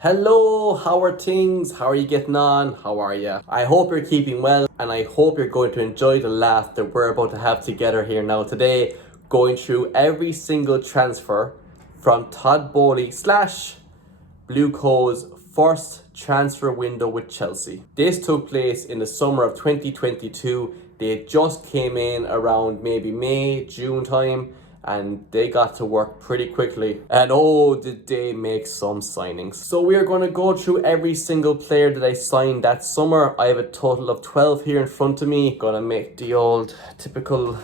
Hello, how are things? How are you getting on? How are you? I hope you're keeping well and I hope you're going to enjoy the laugh that we're about to have together here now today, going through every single transfer from Todd Boehly / Blueco'S first transfer window with Chelsea. This took place in the summer of 2022. They just came in around maybe May, June time, and they got to work pretty quickly. And oh, did they make some signings. So we are going to go through every single player that I signed that summer. I have a total of 12 here in front of me. Gonna make the old typical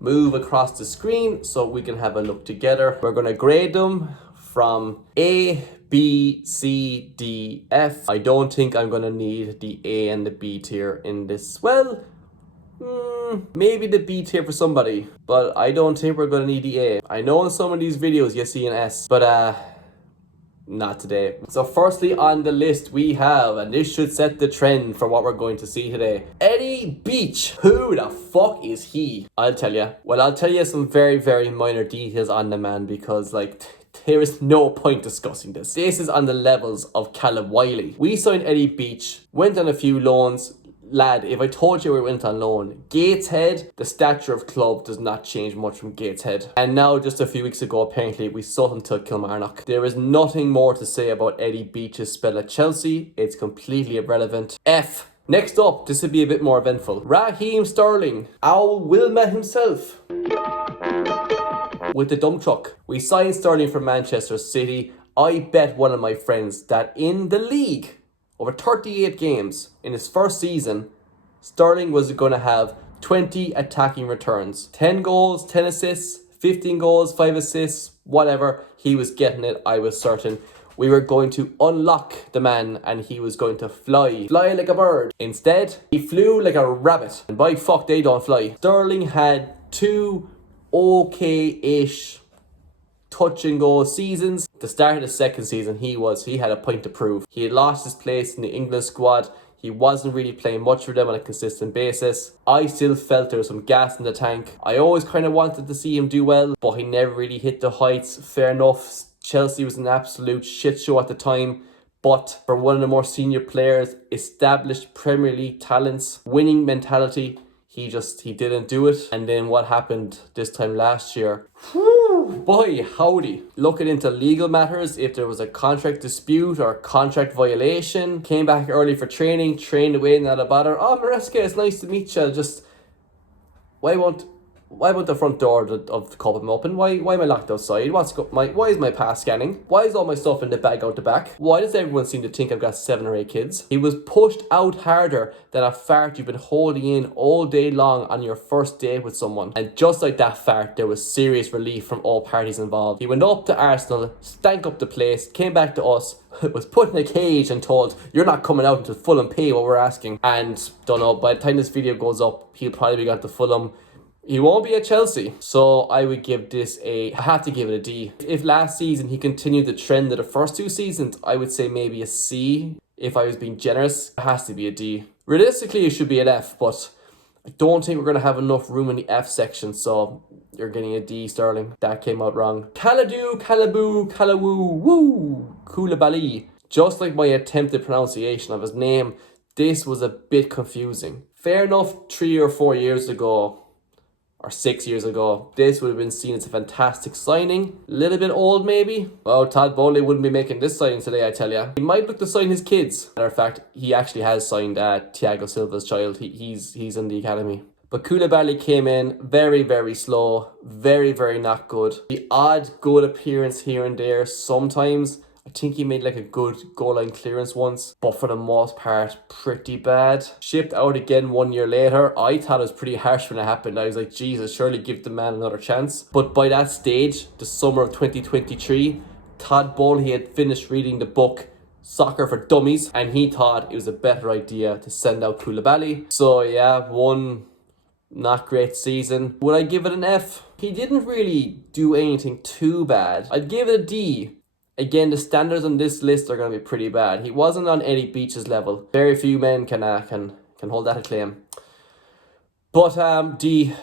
move across the screen so we can have a look together. We're gonna grade them from A, B, C, D, F. I don't think I'm gonna need the A and the B tier in this. Well, maybe the B tier for somebody, but I don't think we're gonna need the A. I know in some of these videos you see an S, but not today. So firstly on the list we have, and this should set the trend for what we're going to see today, Eddie Beach. Who the fuck is he? I'll tell you. Well, I'll tell you some very, very minor details on the man because there is no point discussing this. This is on the levels of Koulibaly. We signed Eddie Beach, went on a few loans. Lad, if I told you we went on loan, Gateshead, the stature of club does not change much from Gateshead. And now, just a few weeks ago, apparently, we sold him to Kilmarnock. There is nothing more to say about Eddie Beach's spell at Chelsea. It's completely irrelevant. F. Next up, this would be a bit more eventful. Raheem Sterling, Owl Wilma himself, with the dump truck. We signed Sterling from Manchester City. I bet one of my friends that in the league, over 38 games in his first season, Sterling was going to have 20 attacking returns. 10 goals, 10 assists, 15 goals, 5 assists, whatever. He was getting it, I was certain. We were going to unlock the man and he was going to fly like a bird. Instead, he flew like a rabbit. And by fuck, they don't fly. Sterling had 2 okay-ish touch and go seasons. The start of the second season, he had a point to prove. He had lost his place in the England squad. He wasn't really playing much for them on a consistent basis. I still felt there was some gas in the tank. I always kind of wanted to see him do well, but he never really hit the heights. Fair enough, Chelsea was an absolute shit show at the time. But for one of the more senior players, established Premier League talents, winning mentality, he didn't do it. And then what happened this time last year? Boy, howdy. Looking into legal matters, if there was a contract dispute or contract violation, came back early for training, trained away, not a bother. Oh, Maresca, it's nice to meet you. Just, why won't the front door of the club open? Why am I locked outside? Why is my pass scanning? Why is all my stuff in the bag out the back? Why does everyone seem to think I've got 7 or 8 kids? He was pushed out harder than a fart you've been holding in all day long on your first date with someone. And just like that fart, there was serious relief from all parties involved. He went up to Arsenal, stank up the place, came back to us, was put in a cage and told, you're not coming out until Fulham pay what we're asking. And don't know, by the time this video goes up, he'll probably be got to Fulham. He won't be at Chelsea. So I would give this I have to give it a D. If last season he continued the trend of the first 2 seasons, I would say maybe a C. If I was being generous, it has to be a D. Realistically, it should be an F, but I don't think we're going to have enough room in the F section, so you're getting a D, Sterling. That came out wrong. Koulibaly. Just like my attempted pronunciation of his name, this was a bit confusing. Fair enough, 3 or 4 years ago, or 6 years ago, this would have been seen as a fantastic signing. A little bit old maybe. Well, Todd Boehly wouldn't be making this signing today, I tell you. He might look to sign his kids. Matter of fact, he actually has signed Thiago Silva's child. He's in the academy. But Koulibaly came in very, very slow. Very, very not good. The odd good appearance here and there sometimes. I think he made like a good goal line clearance once, but for the most part, pretty bad. Shipped out again 1 year later. I thought it was pretty harsh when it happened. I was like, Jesus, surely give the man another chance. But by that stage, the summer of 2023, Todd Boehly had finished reading the book Soccer for Dummies, and he thought it was a better idea to send out Koulibaly. So yeah, one not great season. Would I give it an F? He didn't really do anything too bad. I'd give it a D. Again, the standards on this list are going to be pretty bad. He wasn't on Eddie Beach's level. Very few men can hold that acclaim. But D.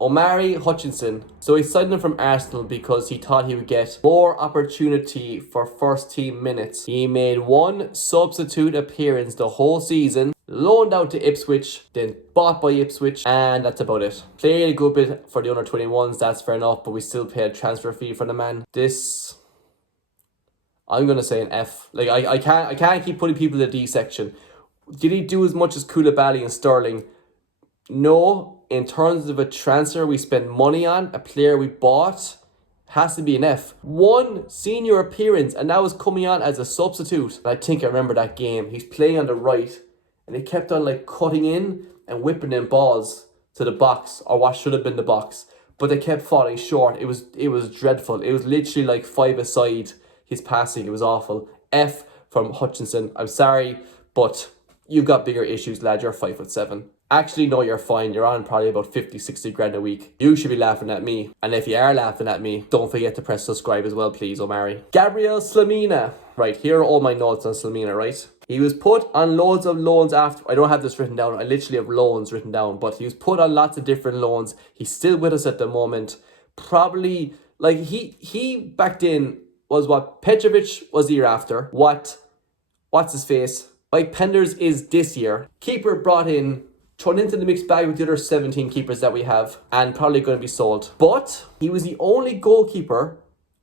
Omari Hutchinson. So he signed him from Arsenal because he thought he would get more opportunity for first team minutes. He made one substitute appearance the whole season, loaned out to Ipswich, then bought by Ipswich, and that's about it. Played a good bit for the under 21s, that's fair enough, but we still paid a transfer fee for the man. I'm gonna say an F. Like I can't keep putting people in the D section. Did he do as much as Koulibaly and Sterling? No. In terms of a transfer we spent money on, a player we bought, has to be an F. One senior appearance, and that was coming on as a substitute. And I think I remember that game. He's playing on the right, and he kept on like cutting in and whipping in balls to the box, or what should have been the box. But they kept falling short. It was dreadful. It was literally like 5-a-side, his passing. It was awful. F from Hutchinson. I'm sorry, but you've got bigger issues, lad. You're 5'7". Actually, no, you're fine. You're on probably about 50-60 grand a week. You should be laughing at me. And if you are laughing at me, don't forget to press subscribe as well, please, Omari. Gabriel Slonina. Right, here are all my notes on Slonina, right? He was put on loads of loans after. I don't have this written down. I literally have loans written down. But he was put on lots of different loans. He's still with us at the moment. Probably, like, he back then was what Petrovic was the year after. What's his face? Mike Penders is this year. Keeper brought in, thrown into the mixed bag with the other 17 keepers that we have, and probably going to be sold. But he was the only goalkeeper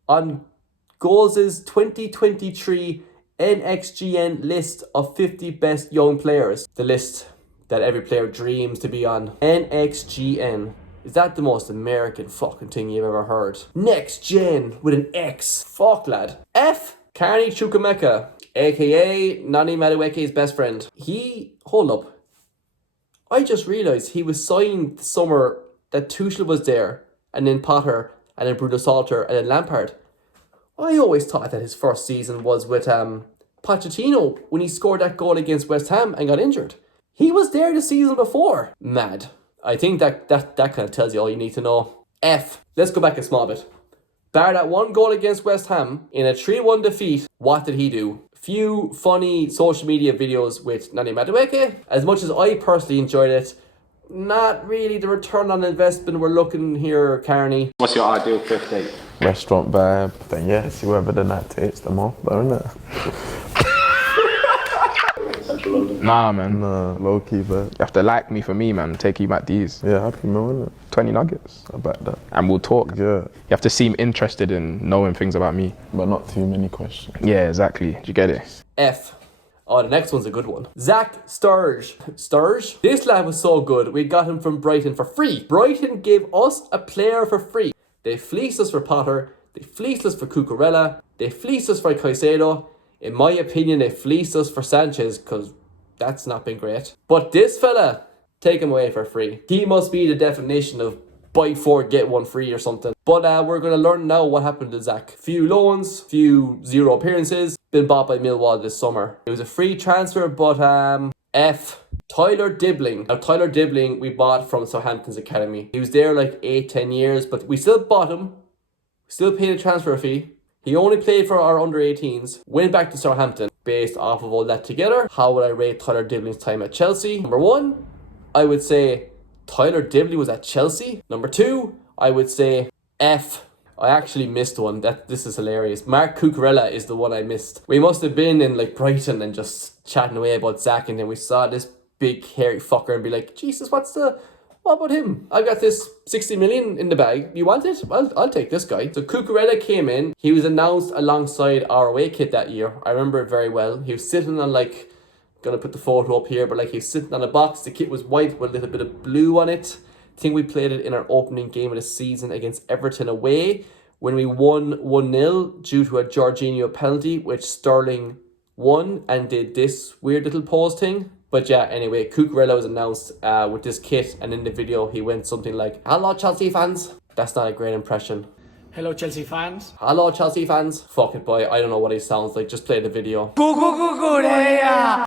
on Goals' 2023 NXGN list of 50 best young players. The list that every player dreams to be on. NXGN. Is that the most American fucking thing you've ever heard? Next gen with an X. Fuck, lad. F. Carney Chuwuemeka, aka Nani Madueke's best friend. Hold up. I just realised he was signed the summer that Tuchel was there, and then Potter, and then Bruno Salter, and then Lampard. I always thought that his first season was with Pochettino when he scored that goal against West Ham and got injured. He was there the season before. Mad. I think that kind of tells you all you need to know. F. Let's go back a small bit. Bar that one goal against West Ham in a 3-1 defeat, what did he do? Few funny social media videos with Nani Madueke. As much as I personally enjoyed it, not really the return on investment we're looking here, Carney. What's your ideal fifth date? Restaurant vibe, then yeah, see whether the night takes them off, but isn't it? Central London? Nah, man. Nah, low key, but You have to like me for me, man. Take you back these. yeah, happy meal, innit? 20 nuggets. I bet that. And we'll talk. Yeah, You have to seem interested in knowing things about me. but not too many questions. Yeah, exactly. Do you get it? F. Oh, the next one's a good one. Zak Sturge. Sturge? This lad was so good, we got him from Brighton for free. Brighton gave us a player for free. They fleeced us for Potter. They fleeced us for Cucurella. They fleeced us for Caicedo. In my opinion, they fleeced us for Sanchez, because that's not been great. But this fella, take him away for free. He must be the definition of buy 4, get 1 free or something. But we're going to learn now what happened to Zak. Few loans, few 0 appearances. Been bought by Millwall this summer. It was a free transfer, but F. Tyler Dibling. Now, Tyler Dibling we bought from Southampton's academy. He was there like 8-10 years, but we still bought him. Still paid a transfer fee. He only played for our under-18s. Went back to Southampton. Based off of all that together, how would I rate Tyler Dibling's time at Chelsea? Number 1, I would say Tyler Dibling was at Chelsea. Number 2, I would say F. I actually missed one. This is hilarious. Marc Cucurella is the one I missed. We must have been in like Brighton and just chatting away about Zak, and then we saw this big hairy fucker and be like, Jesus, what about him? I've got this 60 million in the bag. You want it? I'll take this guy. So Cucurella came in. He was announced alongside our away kit that year. I remember it very well. He was sitting on like, gonna put the photo up here, but like he was sitting on a box. The kit was white with a little bit of blue on it. I think we played it in our opening game of the season against Everton away when we won 1-0 due to a Jorginho penalty, which Sterling won and did this weird little pose thing. But yeah, anyway, Cucurella was announced with this kit, and in the video he went something like, "Hello Chelsea fans." That's not a great impression. Hello Chelsea fans. Hello Chelsea fans. Fuck it, boy. I don't know what he sounds like. Just play the video.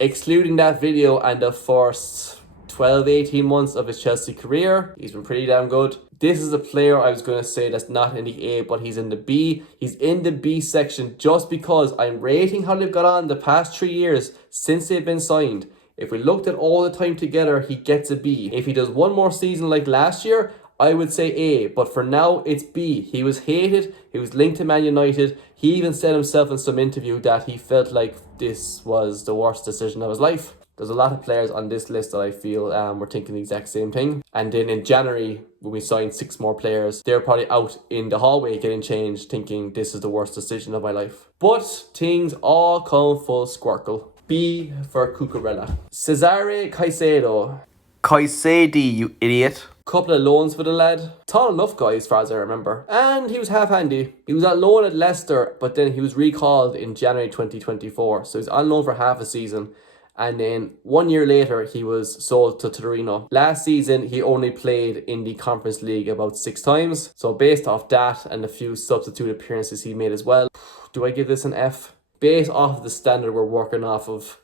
Excluding that video and the first 12-18 months of his Chelsea career, he's been pretty damn good. This is a player I was going to say that's not in the A, but he's in the B. He's in the B section just because I'm rating how they've got on the past 3 years since they've been signed. If we looked at all the time together, he gets a B. If he does one more season like last year, I would say A, but for now it's B. He was hated, he was linked to Man United. He even said himself in some interview that he felt like this was the worst decision of his life. There's a lot of players on this list that I feel were thinking the exact same thing. And then in January, when we signed 6 more players, they're probably out in the hallway getting changed, thinking this is the worst decision of my life. But things all come full squircle. B for Cucurella. Cesare Casedei. Casedei, you idiot. Couple of loans for the lad. Tall enough guy as far as I remember. And he was half handy. He was on loan at Leicester, but then he was recalled in January 2024. So he's on loan for half a season. And then 1 year later, he was sold to Torino. Last season, he only played in the Conference League about 6 times. So based off that and a few substitute appearances he made as well, do I give this an F? Based off of the standard we're working off of,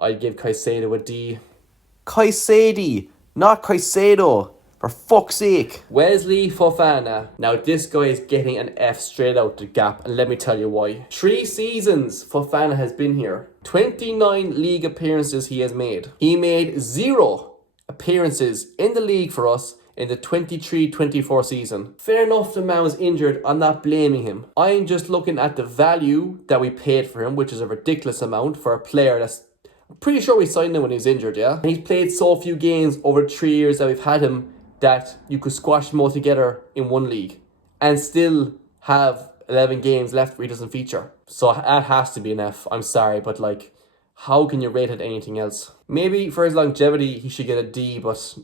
I'd give Caicedo a D. Casedei, not Caicedo. For fuck's sake. Wesley Fofana. Now this guy is getting an F straight out the gap, and let me tell you why. 3 seasons Fofana has been here. 29 league appearances he has made. He made 0 appearances in the league for us in the 23-24 season. Fair enough, the man was injured. I'm not blaming him. I'm just looking at the value that we paid for him, which is a ridiculous amount for a player that's... I'm pretty sure we signed him when he was injured, yeah? And he's played so few games over 3 years that we've had him that you could squash them all together in one league and still have 11 games left where he doesn't feature. So that has to be an F. I'm sorry, but like, how can you rate it anything else? Maybe for his longevity, he should get a D, but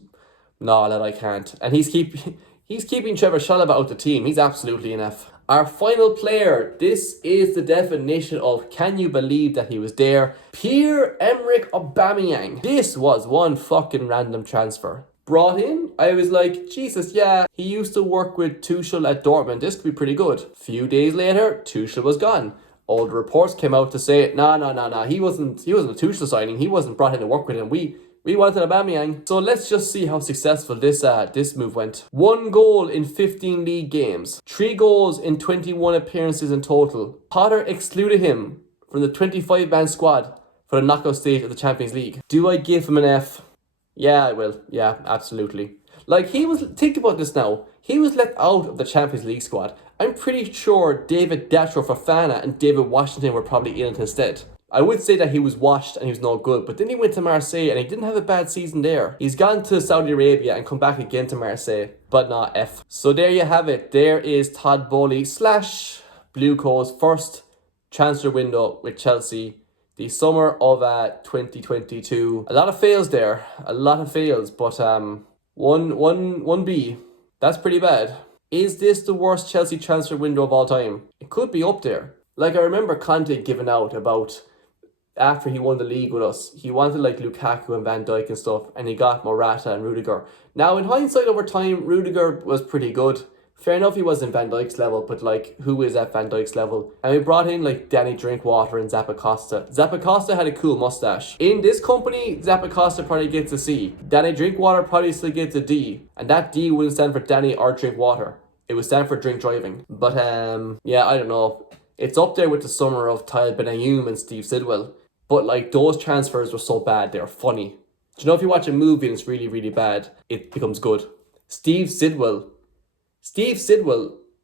no, that I can't. And he's keeping Trevor Chalobah out the team. He's absolutely an F. Our final player, this is the definition of can you believe that he was there? Pierre-Emerick Aubameyang. This was one fucking random transfer. Brought in, I was like, Jesus, yeah, he used to work with Tuchel at Dortmund. This could be pretty good. Few days later, Tuchel was gone. Old reports came out to say, nah, he wasn't a Tuchel signing. He wasn't brought in to work with him. We wanted Aubameyang. So let's just see how successful this move went. 1 goal in 15 league games. 3 goals in 21 appearances in total. Potter excluded him from the 25-man squad for the knockout stage of the Champions League. Do I give him an F? Yeah, I will. Yeah, absolutely. Like, think about this now. He was let out of the Champions League squad. I'm pretty sure David Datro Fofana and David Washington were probably in it instead. I would say that he was washed and he was no good, but then he went to Marseille and he didn't have a bad season there. He's gone to Saudi Arabia and come back again to Marseille, but not F. So there you have it. There is Todd Boehly / Blueco'S first transfer window with Chelsea. The summer of 2022. A lot of fails there. A lot of fails, but one B. That's pretty bad. Is this the worst Chelsea transfer window of all time? It could be up there. Like, I remember Conte giving out about after he won the league with us, he wanted like Lukaku and Van Dijk and stuff, and he got Morata and Rudiger. Now, in hindsight over time, Rudiger was pretty good. Fair enough, he wasn't Van Dijk's level, but like, who is at Van Dijk's level? And we brought in like Danny Drinkwater and Zappacosta. Zappacosta had a cool mustache. In this company, Zappacosta probably gets a C. Danny Drinkwater probably still gets a D. And that D wouldn't stand for Danny or Drinkwater. It would stand for drink driving. But yeah, I don't know. It's up there with the summer of Tyler Benayoun and Steve Sidwell. But like, those transfers were so bad, they were funny. Do you know if you watch a movie and it's really, really bad, it becomes good? Steve Sidwell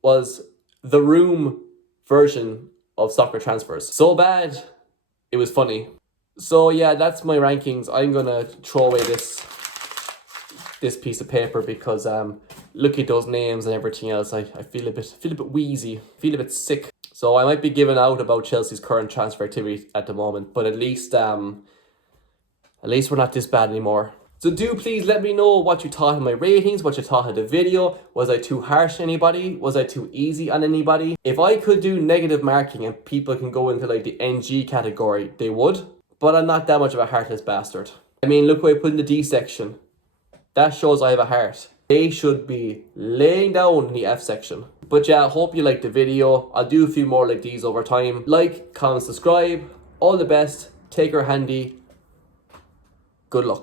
was the Room version of soccer transfers. So bad, it was funny. So yeah, that's my rankings. I'm gonna throw away this piece of paper because look at those names and everything else. I feel a bit wheezy, feel a bit sick. So I might be giving out about Chelsea's current transfer activity at the moment, but at least we're not this bad anymore. So do please let me know what you thought of my ratings, what you thought of the video. Was I too harsh on anybody? Was I too easy on anybody? If I could do negative marking and people can go into like the NG category, they would. But I'm not that much of a heartless bastard. I mean, look what I put in the D section. That shows I have a heart. They should be laying down in the F section. But yeah, I hope you liked the video. I'll do a few more like these over time. Like, comment, subscribe. All the best. Take her handy. Good luck.